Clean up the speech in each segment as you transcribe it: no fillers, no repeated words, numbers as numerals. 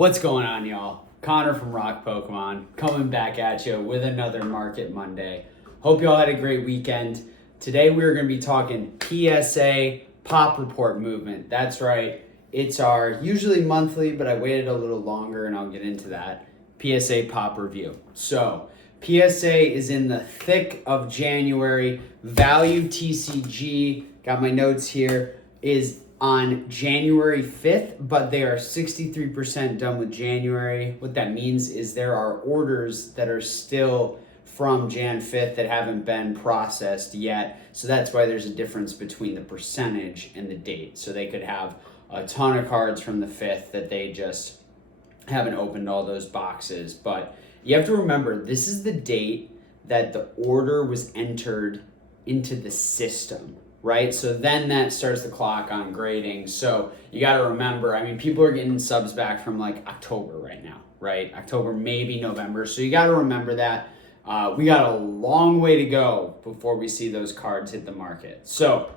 What's going on, y'all? Connor from Rock Pokemon coming back at you with another Market Monday. Hope y'all had a great weekend. Today we're going to be talking PSA Pop Report movement. That's right. It's our usually monthly, but I waited a little longer and I'll get into that. PSA Pop Review. So, PSA is in the thick of January. Value TCG, got my notes here, is on January 5th, but they are 63% done with January. What that means is there are orders that are still from Jan 5th that haven't been processed yet. So that's why there's a difference between the percentage and the date. So they could have a ton of cards from the 5th that they just haven't opened all those boxes. But you have to remember, this is the date that the order was entered into the system, right? So then that starts the clock on grading. So you got to remember, I mean, people are getting subs back from like October right now, right? October, maybe November. So you got to remember that. We got a long way to go before we see those cards hit the market. So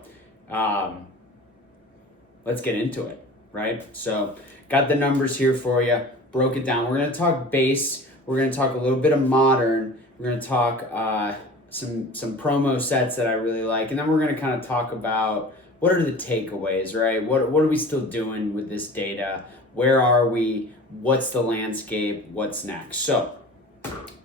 let's get into it, right? So got the numbers here for you, broke it down. We're going to talk base. We're going to talk a little bit of modern. We're going to talk some promo sets that I really like. And then we're going to kind of talk about what are the takeaways, right? What are we still doing with this data? Where are we? What's the landscape? What's next? So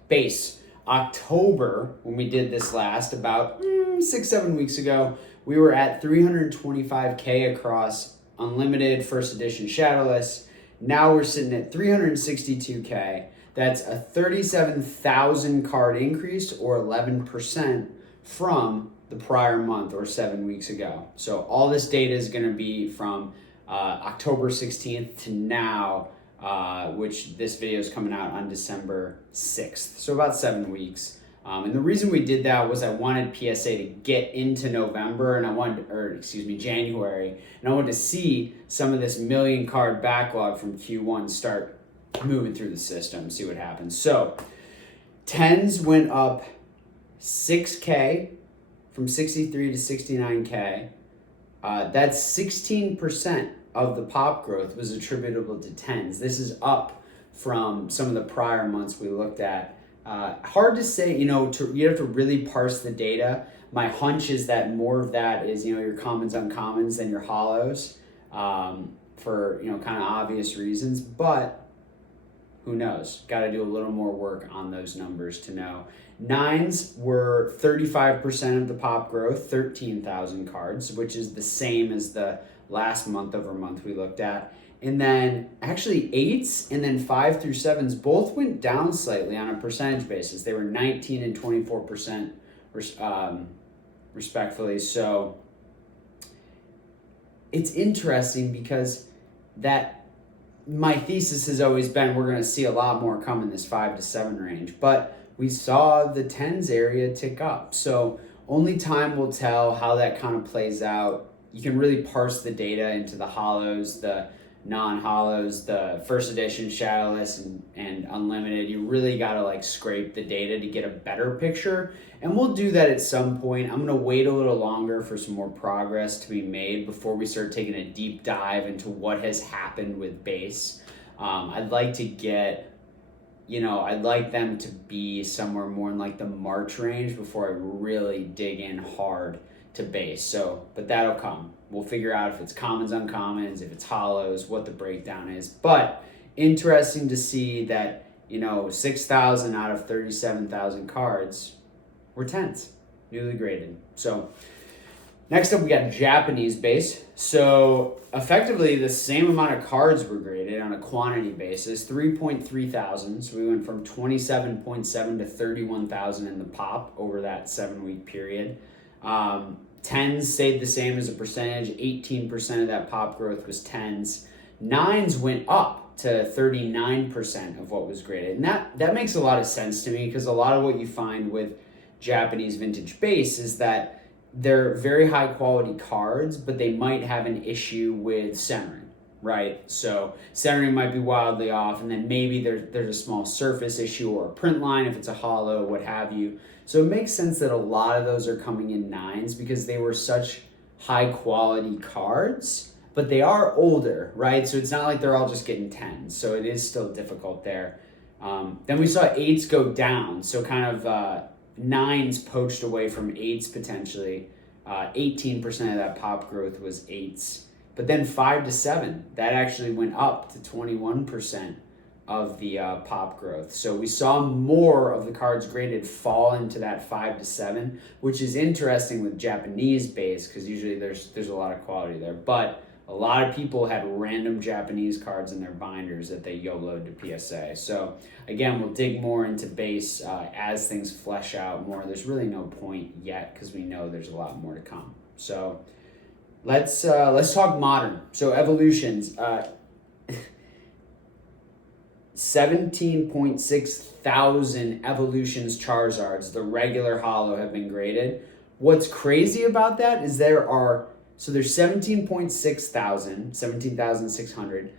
base. October, when we did this last, about 6-7 weeks ago, we were at 325K across Unlimited, First Edition, Shadowless. Now we're sitting at 362K. That's a 37,000 card increase, or 11% from the prior month or 7 weeks ago. So all this data is going to be from October 16th to now, which this video is coming out on December 6th. So about 7 weeks. And the reason we did that was I wanted PSA to get into November and January. And I wanted to see some of this million card backlog from Q1 start moving through the system, see what happens. So 10s went up 6K from 63 to 69K. That's 16% of the pop growth was attributable to 10s. This is up from some of the prior months we looked at. Hard to say, you have to really parse the data. My hunch is that more of that is, your commons, uncommons than your hollows, for, kind of obvious reasons, but who knows? Got to do a little more work on those numbers to know. 9s were 35% of the pop growth, 13,000 cards, which is the same as the last month-over-month we looked at. And then actually 8s and then 5 through 7s both went down slightly on a percentage basis. They were 19 and 24% respectfully. So it's interesting because my thesis has always been we're going to see a lot more come in this 5 to 7 range, but we saw the 10s area tick up. So only time will tell how that kind of plays out. You can really parse the data into the hollows, the non-hollows, the First Edition, Shadowless, and Unlimited. You really got to scrape the data to get a better picture. And we'll do that at some point. I'm going to wait a little longer for some more progress to be made before we start taking a deep dive into what has happened with base. I'd like to get, I'd like them to be somewhere more in the March range before I really dig in hard to base. So, but that'll come. We'll figure out if it's commons, uncommons, if it's hollows, what the breakdown is. But interesting to see that, 6,000 out of 37,000 cards were 10s, newly graded. So next up, we got Japanese base. So effectively the same amount of cards were graded on a quantity basis, 3.3 thousand. So we went from 27.7 to 31,000 in the pop over that 7-week period. 10s stayed the same as a percentage. 18% of that pop growth was 10s. 9s went up to 39% of what was graded. And that makes a lot of sense to me, because a lot of what you find with Japanese vintage base is that they're very high quality cards, but they might have an issue with centering, right? So centering might be wildly off, and then maybe there's a small surface issue or a print line if it's a hollow, what have you. So it makes sense that a lot of those are coming in 9s because they were such high quality cards but they are older, right? So it's not like they're all just getting 10s. So it is still difficult there. Then we saw 8s go down. So kind of 9s poached away from 8s potentially. 18% of that pop growth was 8s. But then 5 to 7, that actually went up to 21% of the pop growth. So we saw more of the cards graded fall into that 5 to 7, which is interesting with Japanese base because usually there's a lot of quality there. But a lot of people had random Japanese cards in their binders that they YOLO'd to PSA. So again, we'll dig more into base as things flesh out more. There's really no point yet because we know there's a lot more to come. So let's talk modern. So evolutions. 17.6 thousand evolutions Charizards, the regular holo, have been graded. What's crazy about that is there's 17.6 thousand, 17,600.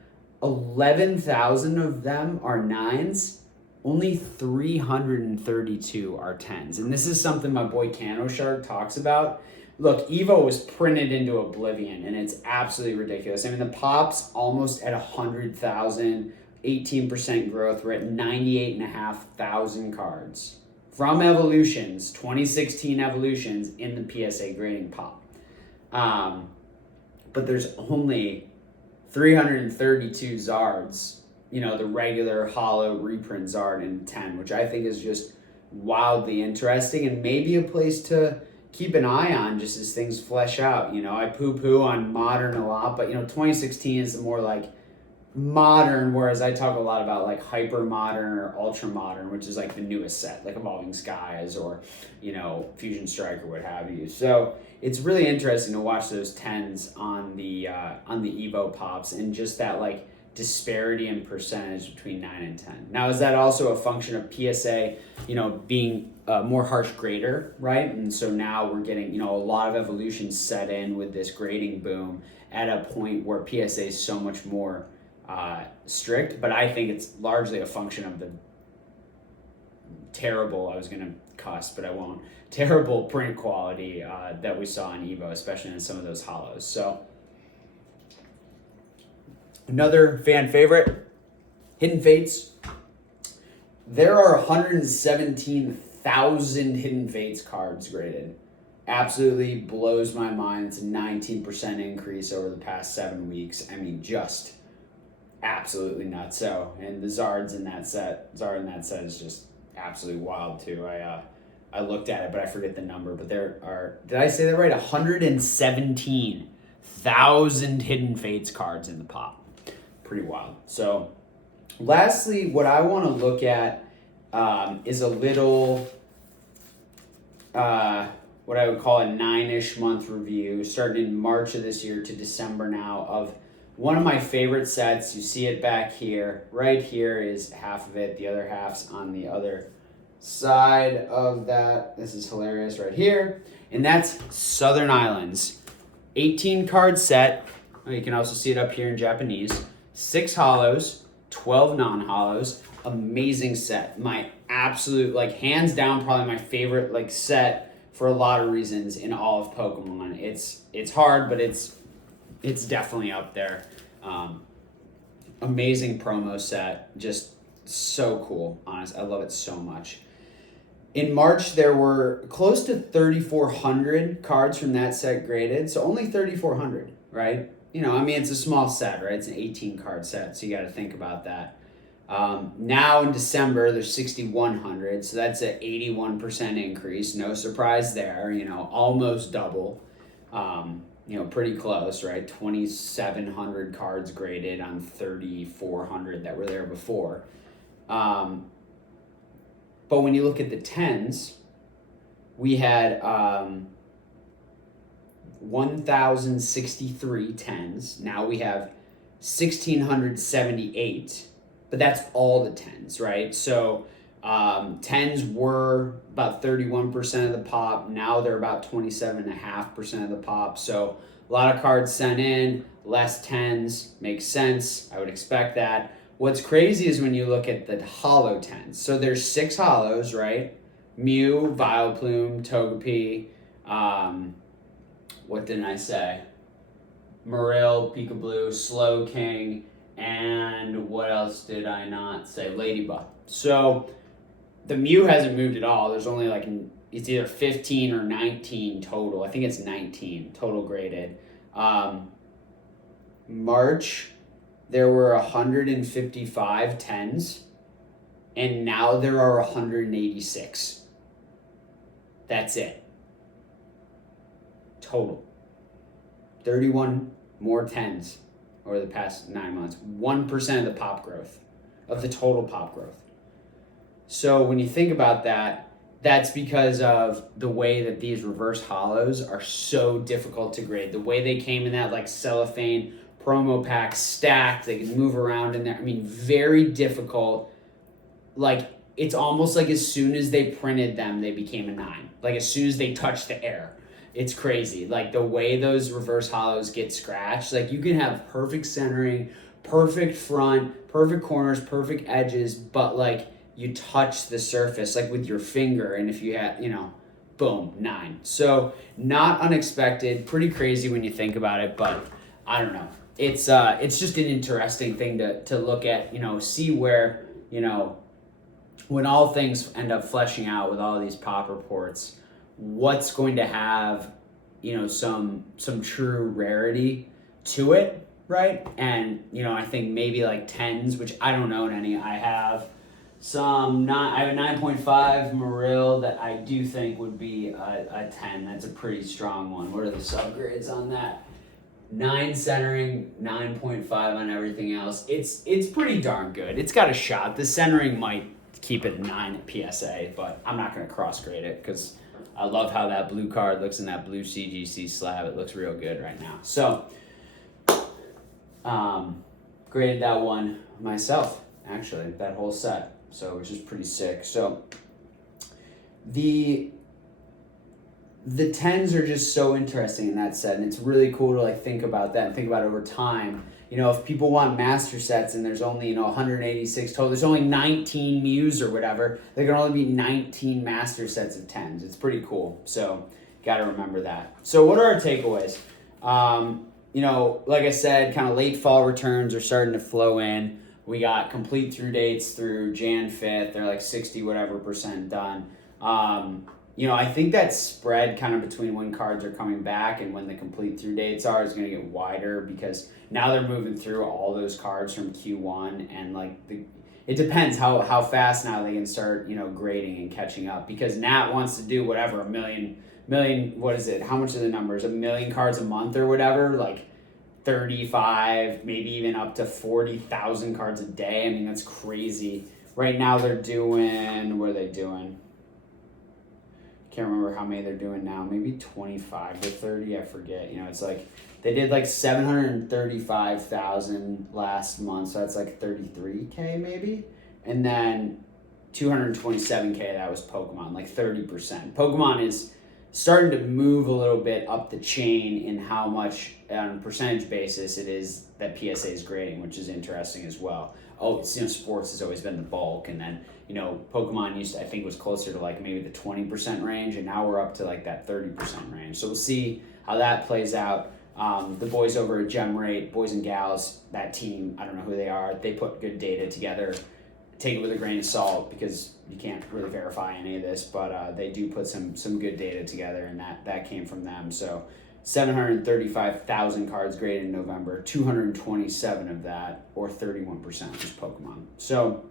11,000 of them are 9s. Only 332 are 10s. And this is something my boy Cano Shark talks about. Look, Evo was printed into oblivion, and it's absolutely ridiculous. I mean, the pop's almost at 100,000. 18% growth. We're at 98,500 cards from Evolutions, 2016 Evolutions in the PSA Grading Pop. But there's only 332 Zards, the regular holo reprint Zard in 10, which I think is just wildly interesting and maybe a place to keep an eye on just as things flesh out. I poo-poo on modern a lot, but 2016 is more like modern, whereas I talk a lot about like hyper modern or ultra modern, which is like the newest set, like Evolving Skies or Fusion Strike or what have you. So it's really interesting to watch those 10s on the Evo pops and just that like disparity in percentage between 9 and 10. Now, is that also a function of PSA being a more harsh grader, right? And so now we're getting a lot of evolutions set in with this grading boom at a point where PSA is so much more strict, but I think it's largely a function of the terrible, I was going to cuss, but I won't, terrible print quality that we saw in Evo, especially in some of those holos. So another fan favorite, Hidden Fates. There are 117,000 Hidden Fates cards graded. Absolutely blows my mind. It's a 19% increase over the past 7 weeks. I mean, just absolutely nuts. So, and the Zard in that set is just absolutely wild too. I looked at it, but I forget the number. But there are, did I say that right? 117,000 Hidden Fates cards in the pop. Pretty wild. So, lastly, what I want to look at is a little, what I would call a 9-ish month review, starting in March of this year to December now, of one of my favorite sets. You see it back here. Right here is half of it. The other half's on the other side of that. This is hilarious right here. And that's Southern Islands. 18 card set. You can also see it up here in Japanese. 6 holos, 12 non-holos. Amazing set. My absolute, hands down, probably my favorite, set for a lot of reasons in all of Pokemon. It's hard, but it's definitely up there. Amazing promo set. Just so cool. Honest, I love it so much. In March, there were close to 3,400 cards from that set graded. So only 3,400, right? It's a small set, right? It's an 18 card set. So you got to think about that. Now in December, there's 6,100. So that's an 81% increase. No surprise there, almost double. Pretty close, right? 2,700 cards graded on 3,400 that were there before. But when you look at the 10s, we had 1,063 10s. Now we have 1,678, but that's all the 10s, right? So 10s were about 31% of the pop. Now they're about 27.5% of the pop. So a lot of cards sent in, less 10s, makes sense. I would expect that. What's crazy is when you look at the holo 10s. So there's 6 holos, right? Mew, Vileplume, Togepi, what didn't I say? Marill, Pika Blue, Slow King, and what else did I not say? Ladybug. So the Mew hasn't moved at all. There's only like, it's either 15 or 19 total. I think it's 19 total graded. March, there were 155 10s, and now there are 186. That's it. Total. 31 more 10s over the past 9 months. 1% of the pop growth, of the total pop growth. So when you think about that, that's because of the way that these reverse hollows are so difficult to grade. The way they came in that like cellophane promo pack stacked, they can move around in there. I mean, very difficult. Like, it's almost like as soon as they printed them, they became a 9. Like, as soon as they touched the air. It's crazy. Like, the way those reverse hollows get scratched, like, you can have perfect centering, perfect front, perfect corners, perfect edges, but, like, you touch the surface, like, with your finger, and if you had, you know, boom, 9. So, not unexpected, pretty crazy when you think about it, but I don't know. It's just an interesting thing to look at, you know, see where, you know, when all things end up fleshing out with all these pop reports, what's going to have, you know, some true rarity to it, right? And, you know, I think maybe like 10s, which I don't own any. I have I have a 9.5 Marill that I do think would be a 10. That's a pretty strong one. What are the subgrades on that? 9 centering, 9.5 on everything else. It's pretty darn good. It's got a shot. The centering might keep it 9 at PSA, but I'm not going to cross grade it because I love how that blue card looks in that blue CGC slab. It looks real good right now. So, graded that one myself, actually, that whole set. So, which is pretty sick. So, the 10s are just so interesting in that set, and it's really cool to like think about that and think about it over time. You know, if people want master sets and there's only, you know, 186 total, there's only 19 Mews or whatever, there can only be 19 master sets of 10s. It's pretty cool. So, got to remember that. So, what are our takeaways? You know, like I said, kind of late fall returns are starting to flow in. We got complete through dates through Jan 5th. They're like 60 whatever % done. You know, I think that spread kind of between when cards are coming back and when the complete through dates are is going to get wider because now they're moving through all those cards from Q1 and like it depends how fast now they can start, you know, grading and catching up because Nat wants to do whatever, a million, what is it? How much are the numbers? 1 million cards a month or whatever, like 35, maybe even up to 40,000 cards a day. I mean, that's crazy. Right now they're doing, what are they doing? Can't remember how many they're doing now. Maybe 25 to 30, I forget. You know, it's like they did like 735,000 last month, so that's like 33K maybe. And then 227K, that was Pokemon, like 30%. Pokemon is starting to move a little bit up the chain in how much on a percentage basis it is that PSA is grading, which is interesting as well. Oh, it's, you know, sports has always been the bulk, and then, you know, Pokemon used to, I think, was closer to like maybe the 20% range, and now we're up to like that 30% range. So we'll see how that plays out. The boys over at GemRate, boys and gals, that team, I don't know who they are, they put good data together. Take it with a grain of salt because you can't really verify any of this, but they do put some good data together, and that came from them. So 735,000 cards graded in November, 227 of that, or 31%, was Pokemon. So,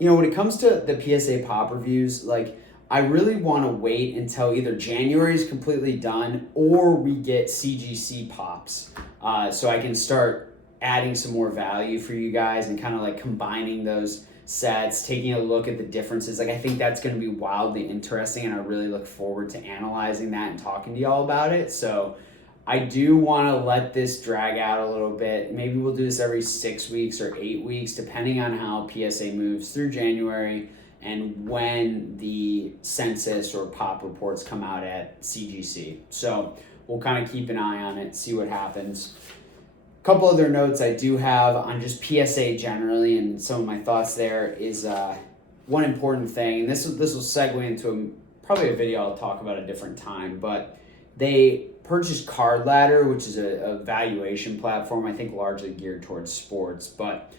you know, when it comes to the PSA Pop Reviews, like, I really want to wait until either January is completely done or we get CGC pops so I can start adding some more value for you guys and kind of like combining those sets, taking a look at the differences. Like, I think that's going to be wildly interesting, and I really look forward to analyzing that and talking to y'all about it. So I do want to let this drag out a little bit. Maybe we'll do this every 6 weeks or 8 weeks, depending on how PSA moves through January and when the census or pop reports come out at CGC. So we'll kind of keep an eye on it, see what happens. Couple other notes I do have on just PSA generally, and some of my thoughts there is one important thing, and this will segue into probably a video I'll talk about a different time, but they purchased Card Ladder, which is a valuation platform, I think largely geared towards sports, but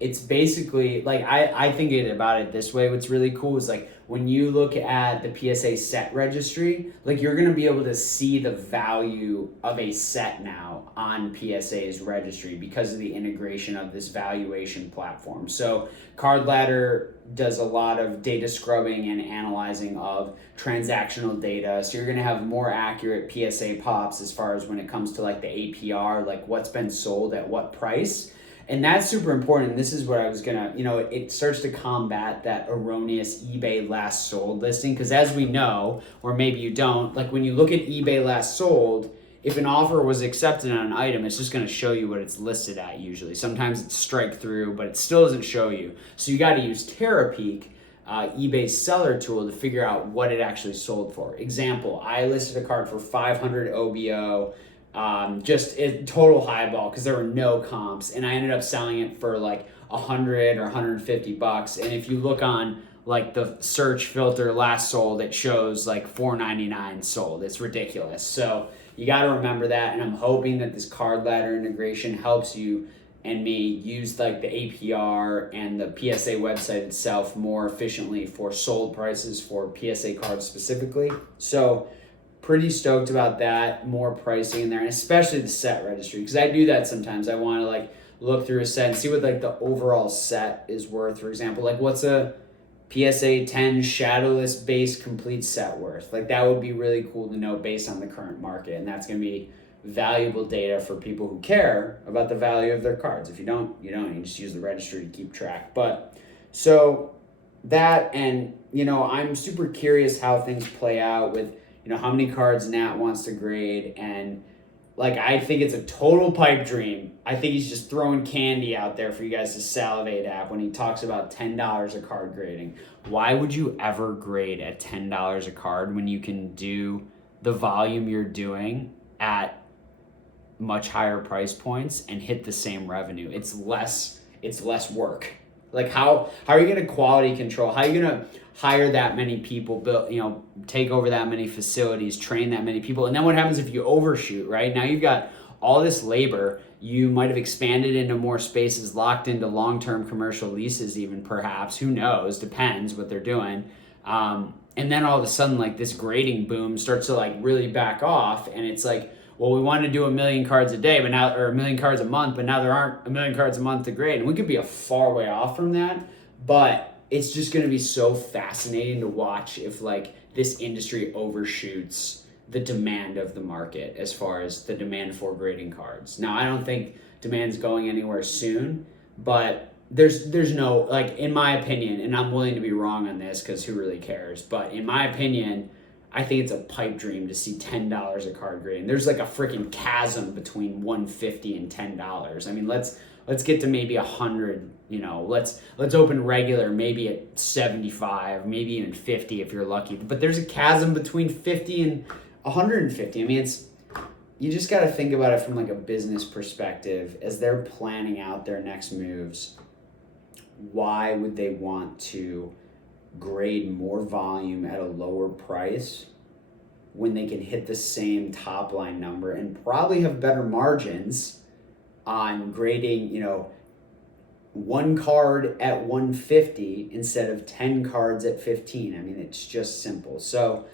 it's basically like I think about it this way. What's really cool is like when you look at the PSA Set Registry, like you're gonna be able to see the value of a set now on PSA's registry because of the integration of this valuation platform. So Card Ladder does a lot of data scrubbing and analyzing of transactional data. So you're gonna have more accurate PSA pops as far as when it comes to like the APR, like what's been sold at what price. And that's super important. This is what I was gonna, it starts to combat that erroneous eBay last sold listing. Because as we know, or maybe you don't, like when you look at eBay last sold, if an offer was accepted on an item, it's just gonna show you what it's listed at usually. Sometimes it's strike through, but it still doesn't show you. So you gotta use Terapeak, eBay's seller tool, to figure out what it actually sold for. Example, I listed a card for 500 OBO, just a total highball because there were no comps, and I ended up selling it for like 100 or 150 bucks. And if you look on like the search filter last sold, it shows like 499 sold. It's ridiculous. So you got to remember that, and I'm hoping that this Card Ladder integration helps you and me use like the APR and the PSA website itself more efficiently for sold prices for PSA cards specifically. So pretty stoked about that, more pricing in there, and especially the set registry, because I do that sometimes. I want to like look through a set and see what like the overall set is worth. For example, like what's a PSA 10 shadowless base complete set worth? Like that would be really cool to know based on the current market, and that's going to be valuable data for people who care about the value of their cards. If you don't, you just use the registry to keep track. But so that, and I'm super curious how things play out with how many cards Nat wants to grade. And like I think it's a total pipe dream. I think he's just throwing candy out there for you guys to salivate at when he talks about $10 a card grading. Why would you ever grade at $10 a card when you can do the volume you're doing at much higher price points and hit the same revenue? It's less work. Like how are you going to quality control? How are you going to hire that many people, build, take over that many facilities, train that many people? And then what happens if you overshoot, right? Now you've got all this labor. You might have expanded into more spaces, locked into long-term commercial leases even, perhaps. Who knows? Depends what they're doing. And then all of a sudden, like this grading boom starts to like really back off, and it's like, well, we want to do 1 million cards a day, but now, or 1 million cards a month, but now there aren't 1 million cards a month to grade. And we could be a far way off from that, but it's just going to be so fascinating to watch if like this industry overshoots the demand of the market as far as the demand for grading cards. Now, I don't think demand's going anywhere soon, but there's no, like, in my opinion, and I'm willing to be wrong on this because who really cares, but in my opinion, I think it's a pipe dream to see $10 a card grading. There's like a freaking chasm between $150 and $10. I mean, let's get to maybe 100. Let's open regular maybe at 75, maybe even 50 if you're lucky. But there's a chasm between 50 and 150. I mean, you just got to think about it from like a business perspective as they're planning out their next moves. Why would they want to grade more volume at a lower price when they can hit the same top line number and probably have better margins on grading, one card at 150 instead of 10 cards at 15? I mean, it's just simple. So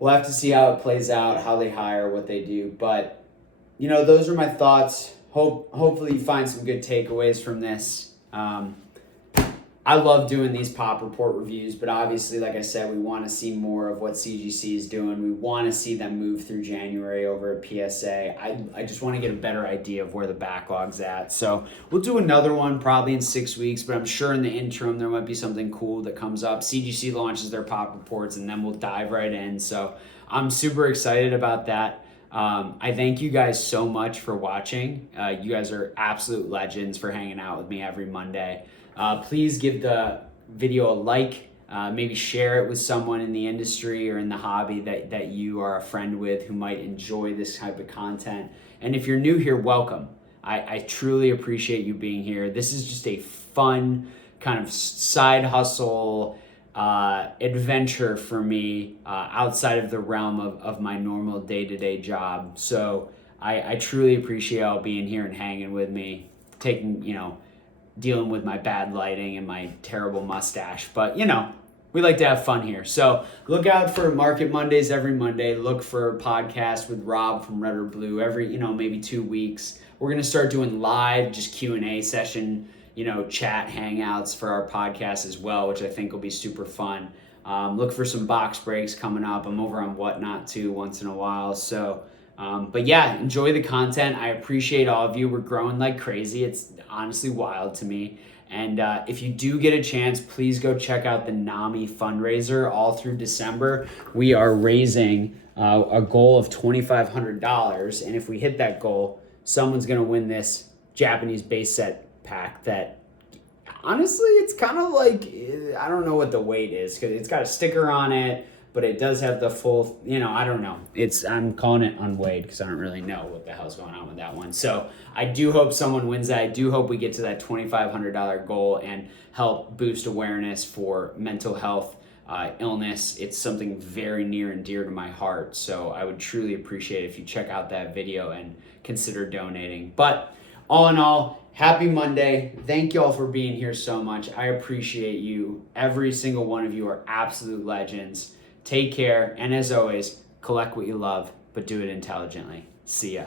we'll have to see how it plays out, how they hire, what they do. But, those are my thoughts. Hopefully you find some good takeaways from this. I love doing these pop report reviews, but obviously, like I said, we want to see more of what CGC is doing. We want to see them move through January over at PSA. I just want to get a better idea of where the backlog's at. So we'll do another one probably in 6 weeks, but I'm sure in the interim there might be something cool that comes up. CGC launches their pop reports, and then we'll dive right in. So I'm super excited about that. I thank you guys so much for watching. You guys are absolute legends for hanging out with me every Monday. Please give the video a like, maybe share it with someone in the industry or in the hobby that you are a friend with who might enjoy this type of content. And if you're new here, welcome. I truly appreciate you being here. This is just a fun kind of side hustle, adventure for me outside of the realm of my normal day-to-day job. So I truly appreciate y'all being here and hanging with me, dealing with my bad lighting and my terrible mustache. But, we like to have fun here. So look out for Market Mondays every Monday. Look for a podcast with Rob from Red or Blue every, maybe 2 weeks. We're going to start doing live, just Q&A session, chat hangouts for our podcast as well, which I think will be super fun. Look for some box breaks coming up. I'm over on Whatnot too once in a while. So, but yeah, enjoy the content. I appreciate all of you. We're growing like crazy. It's honestly wild to me. And if you do get a chance, please go check out the NAMI fundraiser all through December. We are raising a goal of $2,500. And if we hit that goal, someone's going to win this Japanese base set pack that honestly, it's kind of like, I don't know what the weight is because it's got a sticker on it, but it does have the full, I don't know. I'm calling it unweighed because I don't really know what the hell's going on with that one. So I do hope someone wins that. I do hope we get to that $2,500 goal and help boost awareness for mental health, illness. It's something very near and dear to my heart. So I would truly appreciate it if you check out that video and consider donating. But all in all, happy Monday. Thank you all for being here so much. I appreciate you. Every single one of you are absolute legends. Take care, and as always, collect what you love, but do it intelligently. See ya.